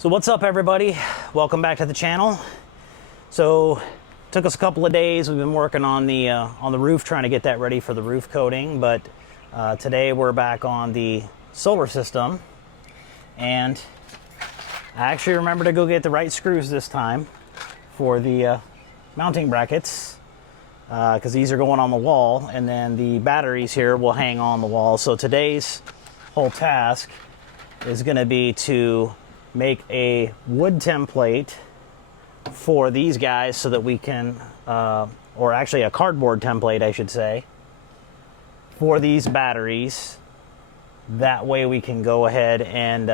So what's up, everybody? Welcome back to the channel. So took us a couple of days. We've been working on the roof, trying to get that ready for the roof coating, but today we're back on the solar system, and I actually remember to go get the right screws this time for the mounting brackets, because these are going on the wall, and then the batteries here will hang on the wall. So today's whole task is going to be to make a wood template for these guys so that we can, or actually a cardboard template, I should say, for these batteries. That way we can go ahead and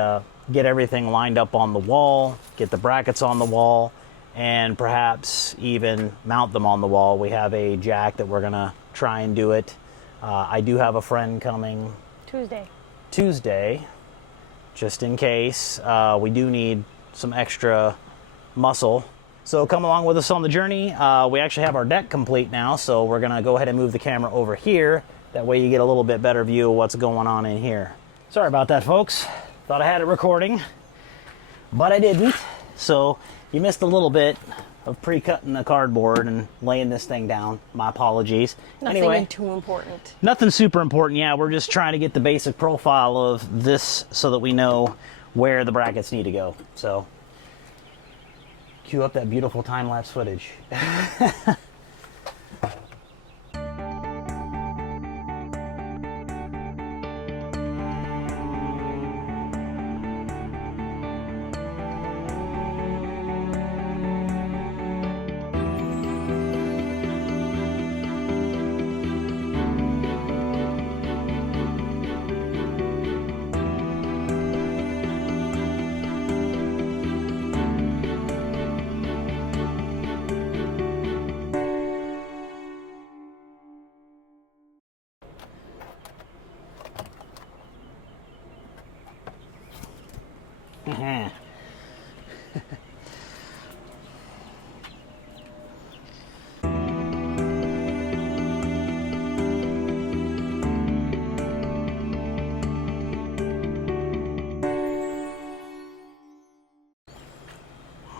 get everything lined up on the wall, get the brackets on the wall, and perhaps even mount them on the wall. We have a jack that we're gonna try and do it. I do have a friend coming Tuesday, just in case. We do need some extra muscle. So come along with us on the journey. We actually have our deck complete now, so we're gonna go ahead and move the camera over here. That way you get a little bit better view of what's going on in here. Sorry about that, folks. Thought I had it recording, but I didn't. So you missed a little bit of pre-cutting the cardboard and laying this thing down. My apologies. Nothing too important. Nothing super important. Yeah, we're just trying to get the basic profile of this so that we know where the brackets need to go. So cue up that beautiful time-lapse footage.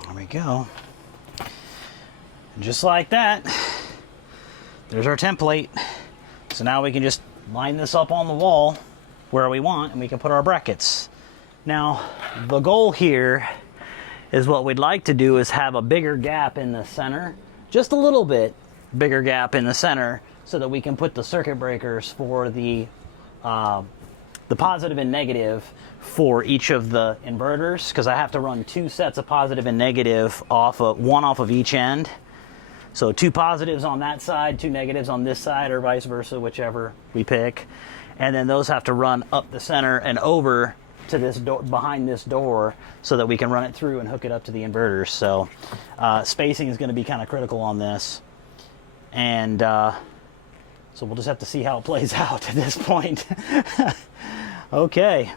There we go. And just like that, there's our template. So now we can just line this up on the wall where we want, and we can put our brackets. Now, the goal here is, what we'd like to do is have a bigger gap in the center, just a little bit bigger gap in the center, so that we can put the circuit breakers for the positive and negative for each of the inverters, because I have to run two sets of positive and negative one off of each end. So two positives on that side, two negatives on this side, or vice versa, whichever we pick. And then those have to run up the center and over to this door, behind this door, so that we can run it through and hook it up to the inverters. So spacing is going to be kind of critical on this, and so we'll just have to see how it plays out at this point. Okay.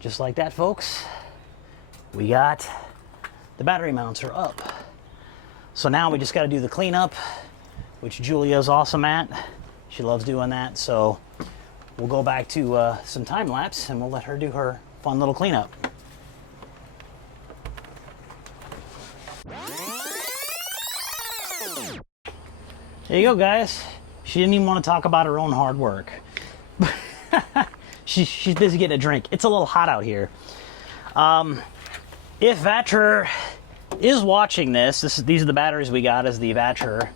Just like that, folks, we got the battery mounts are up. So now we just got to do the cleanup, which Julia's awesome at. She loves doing that. So we'll go back to some time lapse and we'll let her do her fun little cleanup. There you go, guys. She didn't even want to talk about her own hard work. She's busy getting a drink. It's a little hot out here. If Vatcher is watching these are the batteries we got as the Vatcher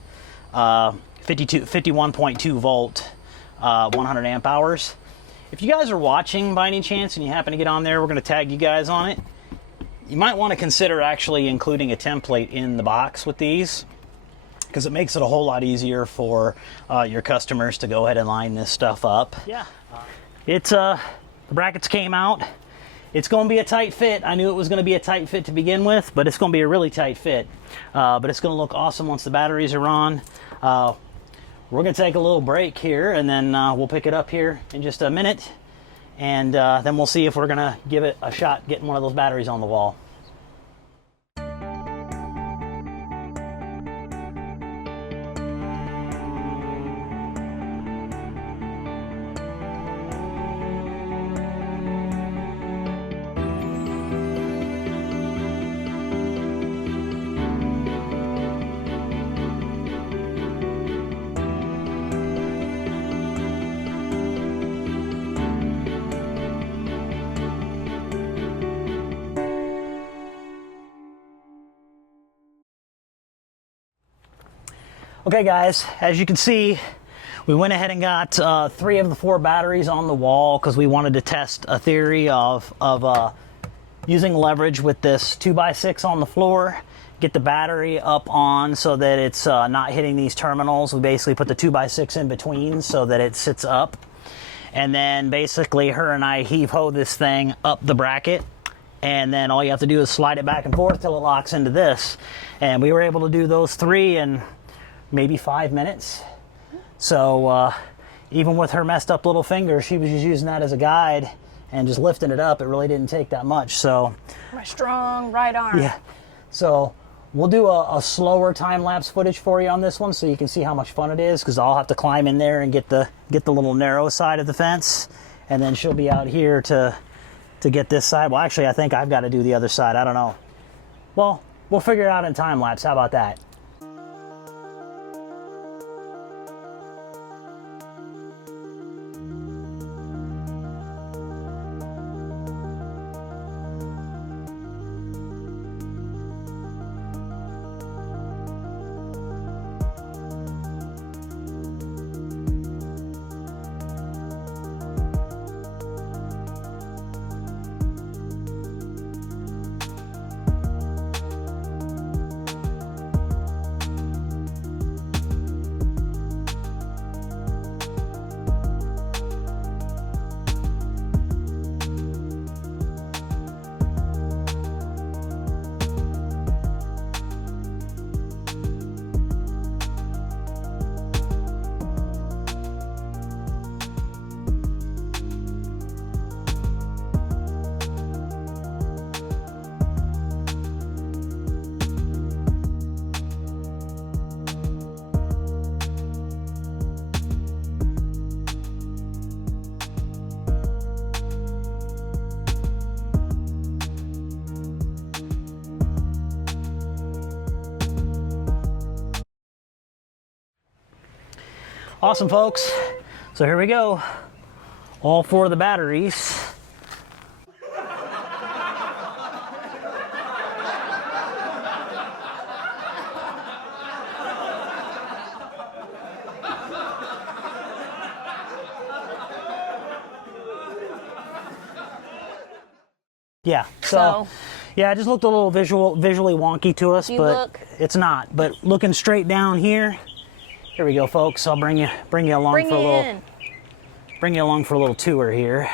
51.2 volt, 100 amp hours. If you guys are watching by any chance and you happen to get on there, we're going to tag you guys on it. You might want to consider actually including a template in the box with these, because it makes it a whole lot easier for your customers to go ahead and line this stuff up. Yeah. It's the brackets came out. It's going to be a tight fit. I knew it was going to be a tight fit to begin with, but it's going to be a really tight fit. But it's going to look awesome once the batteries are on. We're going to take a little break here, and then we'll pick it up here in just a minute. And then we'll see if we're going to give it a shot getting one of those batteries on the wall. Okay guys, as you can see, we went ahead and got 3 of the 4 batteries on the wall because we wanted to test a theory of using leverage with this 2x6 on the floor, get the battery up on so that it's not hitting these terminals. We basically put the 2x6 in between so that it sits up. And then basically her and I heave-ho this thing up the bracket. And then all you have to do is slide it back and forth till it locks into this. And we were able to do those 3 in maybe 5 minutes. So even with her messed up little finger, she was just using that as a guide and just lifting it up. It really didn't take that much. So my strong right arm. Yeah. So we'll do a slower time-lapse footage for you on this one so you can see how much fun it is, because I'll have to climb in there and get the little narrow side of the fence, and then she'll be out here to get this side. Well, actually, I think I've got to do the other side. I don't know. Well, we'll figure it out in time-lapse. How about that? Awesome, folks. So here we go. All 4 of the batteries. Yeah, so yeah, it just looked a little visually wonky to us, but it's not. But looking straight down here, here we go, folks. I'll bring you along for a little tour here.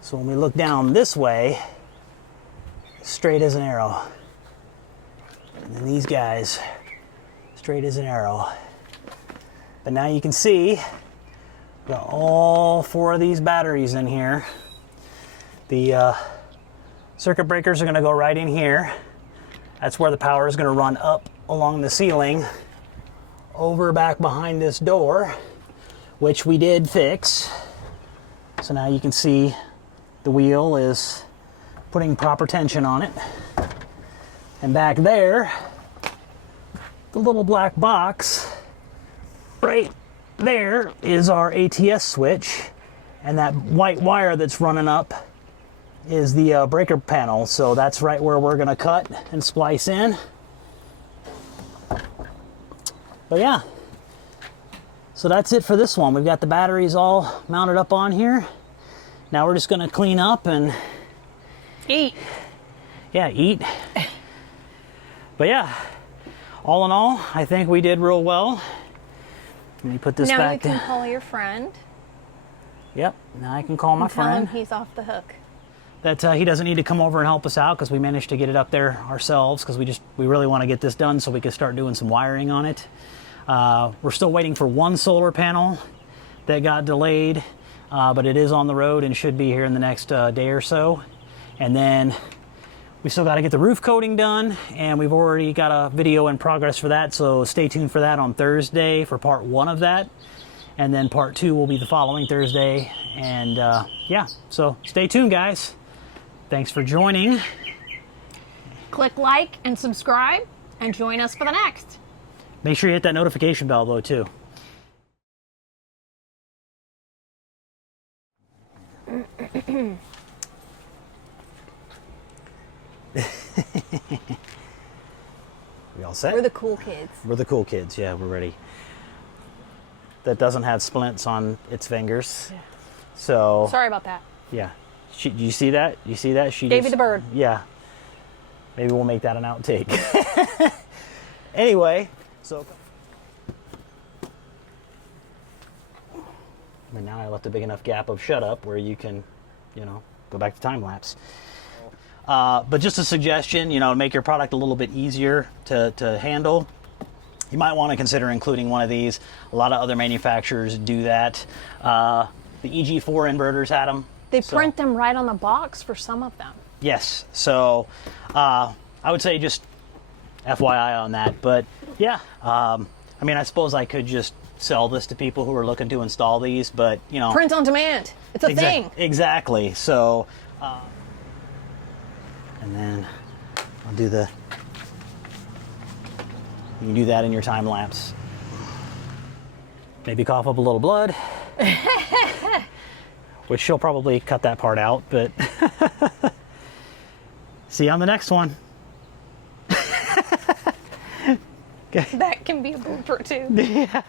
So when we look down this way, straight as an arrow. And then these guys, straight as an arrow. But now you can see Got all 4 of these batteries in here. The circuit breakers are going to go right in here. That's where the power is going to run up along the ceiling, over back behind this door, which we did fix. So now you can see the wheel is putting proper tension on it. And back there, the little black box right there is our ATS switch, and that white wire that's running up is the breaker panel. So that's right where we're gonna cut and splice in. But yeah, so that's it for this one. We've got the batteries all mounted up on here. Now we're just gonna clean up and Eat. yeah, eat. But yeah, all in all, I think we did real well. Let me put this Now you back can down. call your friend. Yep, now I can call my And tell him friend. he's off the hook. That he doesn't need to come over and help us out because we managed to get it up there ourselves because we really want to get this done so we can start doing some wiring on it. We're still waiting for one solar panel that got delayed, but it is on the road and should be here in the next day or so. And then we still got to get the roof coating done, and we've already got a video in progress for that, so stay tuned for that on Thursday for part 1 of that. And then part 2 will be the following Thursday. And yeah, so stay tuned, guys. Thanks for joining. Click like and subscribe and join us for the next. Make sure you hit that notification bell, though, too. We all set? We're the cool kids. We're the cool kids. Yeah, we're ready. That doesn't have splints on its fingers. Yeah. So, Sorry about that. yeah. You see that? You see that? She Davey the bird. Yeah. Maybe we'll make that an outtake. Anyway, so. And now I left a big enough gap of shut up where you can, you know, go back to time lapse. But just a suggestion, you know, to make your product a little bit easier to handle, you might want to consider including one of these. A lot of other manufacturers do that. The EG4 inverters had them. They print them right on the box for some of them. Yes, so I would say just FYI on that. But yeah, I mean, I suppose I could just sell this to people who are looking to install these, but you know, Print on demand. It's a thing. Exactly. So, and then I'll do the. You can do that in your time lapse. Maybe cough up a little blood. Which she'll probably cut that part out, but see you on the next one. That can be a blooper too. Yeah.